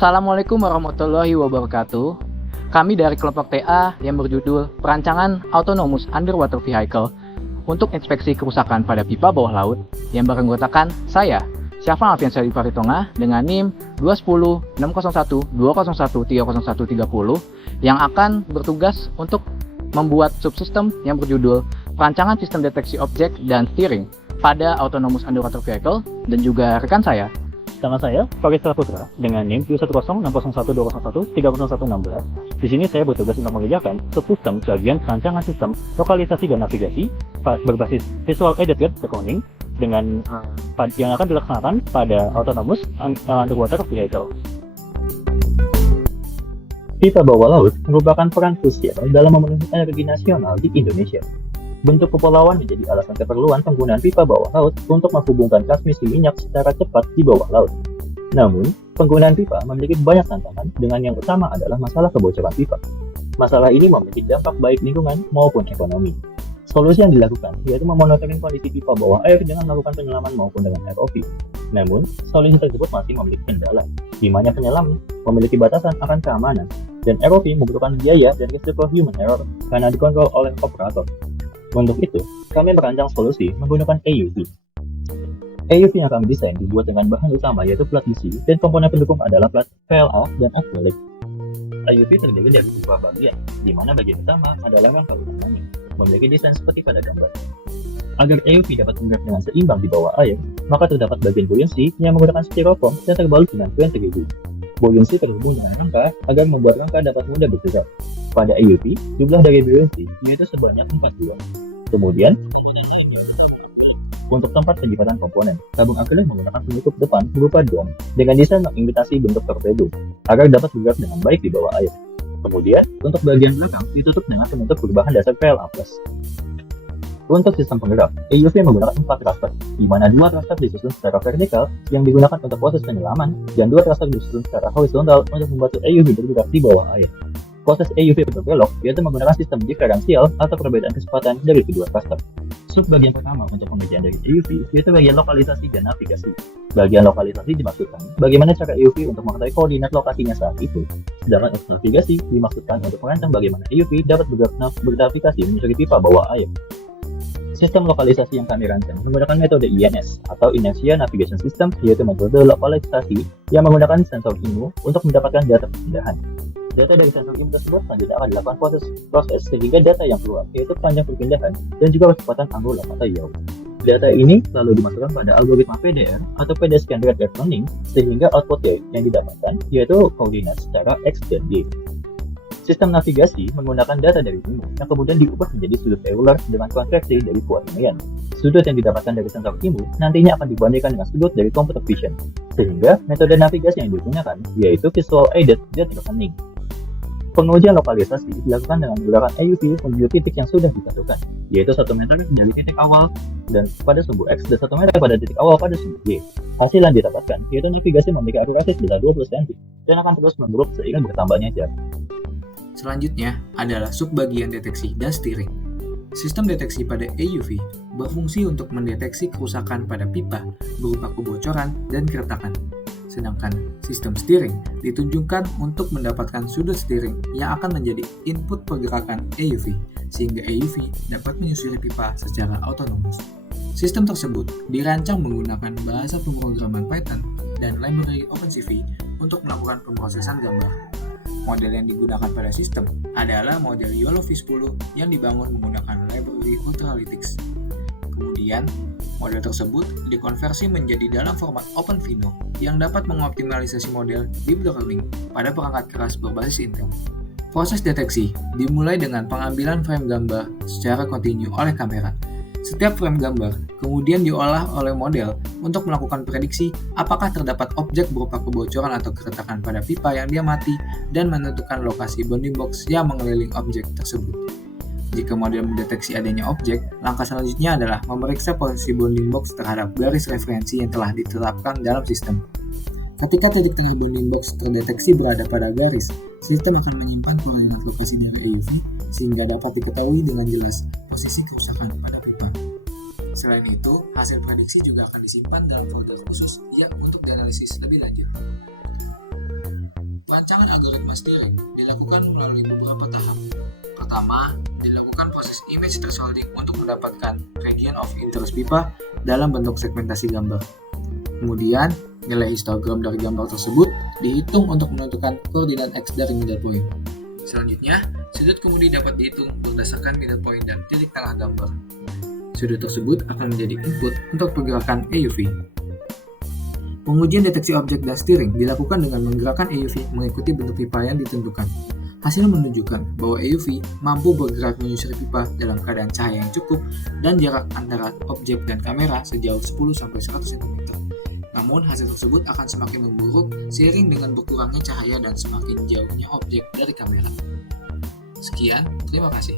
Assalamualaikum warahmatullahi wabarakatuh. Kami dari kelompok TA yang berjudul Perancangan Autonomous Underwater Vehicle untuk inspeksi kerusakan pada pipa bawah laut yang beranggotakan saya, Syafan Alfiansyah Paritonga dengan NIM 210 601 201 301 30 yang akan bertugas untuk membuat subsistem yang berjudul Perancangan Sistem Deteksi Objek dan Steering pada Autonomous Underwater Vehicle, dan juga rekan saya. Nama saya Farisal Putra dengan NIM 210 601 201 301 16. Di sini saya bertugas untuk mengerjakan subsistem bagian perancangan sistem lokalisasi dan navigasi berbasis Visual Aided Reckoning dengan yang akan dilaksanakan pada Autonomous Underwater Vehicle. Pipa bawah laut merupakan peran krusial dalam memenuhi energi nasional di Indonesia. Bentuk kepulauan menjadi alasan keperluan penggunaan pipa bawah laut untuk menghubungkan transmisi minyak secara cepat di bawah laut. Namun, penggunaan pipa memiliki banyak tantangan, dengan yang utama adalah masalah kebocoran pipa. Masalah ini memiliki dampak baik lingkungan maupun ekonomi. Solusi yang dilakukan yaitu memonitoring kondisi pipa bawah air dengan melakukan penyelaman maupun dengan ROV. Namun, solusi tersebut masih memiliki kendala, di mana penyelam memiliki batasan akan keamanan, dan ROV membutuhkan biaya dan risiko human error karena dikontrol oleh operator. Untuk itu, kami merancang solusi menggunakan AUV. AUV yang kami desain dibuat dengan bahan utama yaitu plat besi, dan komponen pendukung adalah plat PLA dan akrilik. AUV terdiri dari dua bagian, di mana bagian utama adalah rangka utamanya, memiliki desain seperti pada gambar. Agar AUV dapat bergerak dengan seimbang di bawah air, maka terdapat bagian buoyancy yang menggunakan styrofoam dan terbalut dengan ventricle. Buoyancy terhubung dengan rangka agar membuat rangka dapat mudah bergerak. Pada AUV, jumlah dari buoyancy yaitu sebanyak 4 buah. Kemudian, untuk tempat penjepatan komponen, tabung akrilik menggunakan penutup depan berupa dom dengan desain mengimitasi bentuk torpedo agar dapat bergerak dengan baik di bawah air. Kemudian, untuk bagian belakang ditutup dengan penutup berbahan dasar PLA+. Untuk sistem penggerak, AUV menggunakan 4 thruster, di mana 2 thruster disusun secara vertikal yang digunakan untuk proses penyelaman, dan 2 thruster disusun secara horizontal untuk membantu AUV bergerak di bawah air. Proses AUV berbelok yaitu menggunakan sistem diferensial atau perbedaan kecepatan dari kedua thruster. Subbagian pertama untuk pengerjaan dari AUV yaitu bagian lokalisasi dan navigasi. Bagian lokalisasi dimaksudkan bagaimana cara AUV untuk mengetahui koordinat lokasinya saat itu. Sedangkan untuk navigasi dimaksudkan untuk merancang bagaimana AUV dapat bernavigasi menyusuri pipa bawah air. Sistem lokalisasi yang kami rancang menggunakan metode INS atau Inertia Navigation System, yaitu metode lokalisasi yang menggunakan sensor IMU untuk mendapatkan data perpindahan. Data dari sensor IMU tersebut selanjutnya akan dilakukan proses sehingga data yang keluar yaitu panjang perpindahan dan juga kecepatan angular atau yaw. Data ini lalu dimasukkan pada algoritma PDR atau pedestrian rate reckoning sehingga outputnya yang didapatkan yaitu koordinat secara X dan Y. Sistem navigasi menggunakan data dari IMU yang kemudian diubah menjadi sudut Euler dengan konveksi dari koordinat. Sudut yang didapatkan dari sensor IMU nantinya akan dibandingkan dengan sudut dari computer vision, sehingga metode navigasi yang digunakan yaitu Visual Aided Reckoning. Pengujian lokalisasi dilakukan dengan menggunakan AUV menuju titik yang sudah ditentukan, yaitu 1 meter dari titik awal dan pada sumbu X dan 1 meter pada titik awal pada sumbu Y. Hasil yang didapatkan yaitu navigasi memiliki akurasi sebesar 20 cm dan akan terus memburuk seiring bertambahnya jarak. Selanjutnya adalah subbagian deteksi dan steering. Sistem deteksi pada AUV berfungsi untuk mendeteksi kerusakan pada pipa berupa kebocoran dan keretakan. Sedangkan sistem steering ditunjukkan untuk mendapatkan sudut steering yang akan menjadi input pergerakan AUV, sehingga AUV dapat menyusuri pipa secara otonomus. Sistem tersebut dirancang menggunakan bahasa pemrograman Python dan library OpenCV untuk melakukan pemrosesan gambar. Model yang digunakan pada sistem adalah model YOLO V10 yang dibangun menggunakan library Ultralytics. Kemudian, model tersebut dikonversi menjadi dalam format OpenVINO yang dapat mengoptimalisasi model deep learning pada perangkat keras berbasis Intel. Proses deteksi dimulai dengan pengambilan frame gambar secara kontinu oleh kamera. Setiap frame gambar kemudian diolah oleh model untuk melakukan prediksi apakah terdapat objek berupa kebocoran atau keretakan pada pipa yang diamati dan menentukan lokasi bounding box yang mengelilingi objek tersebut. Jika model mendeteksi adanya objek, langkah selanjutnya adalah memeriksa posisi bounding box terhadap garis referensi yang telah ditetapkan dalam sistem. Ketika titik tengah bounding box terdeteksi berada pada garis, sistem akan menyimpan koordinat lokasi dari AUV sehingga dapat diketahui dengan jelas posisi kerusakan pada pipa. Selain itu, hasil prediksi juga akan disimpan dalam folder khusus untuk dianalisis lebih lanjut. Perancangan algoritma steering dilakukan melalui beberapa tahap. Pertama, dilakukan proses image thresholding untuk mendapatkan region of interest pipa dalam bentuk segmentasi gambar. Kemudian, nilai histogram dari gambar tersebut dihitung untuk menentukan koordinat X dari middle point. Selanjutnya, sudut kemudi dapat dihitung berdasarkan middle point dan titik tengah gambar. Sudut tersebut akan menjadi input untuk pergerakan AUV. Pengujian deteksi objek dan steering dilakukan dengan menggerakkan AUV mengikuti bentuk pipa yang ditentukan. Hasil menunjukkan bahwa AUV mampu bergerak menyusuri pipa dalam keadaan cahaya yang cukup dan jarak antara objek dan kamera sejauh 10-100 cm. Namun, hasil tersebut akan semakin memburuk seiring dengan berkurangnya cahaya dan semakin jauhnya objek dari kamera. Sekian, terima kasih.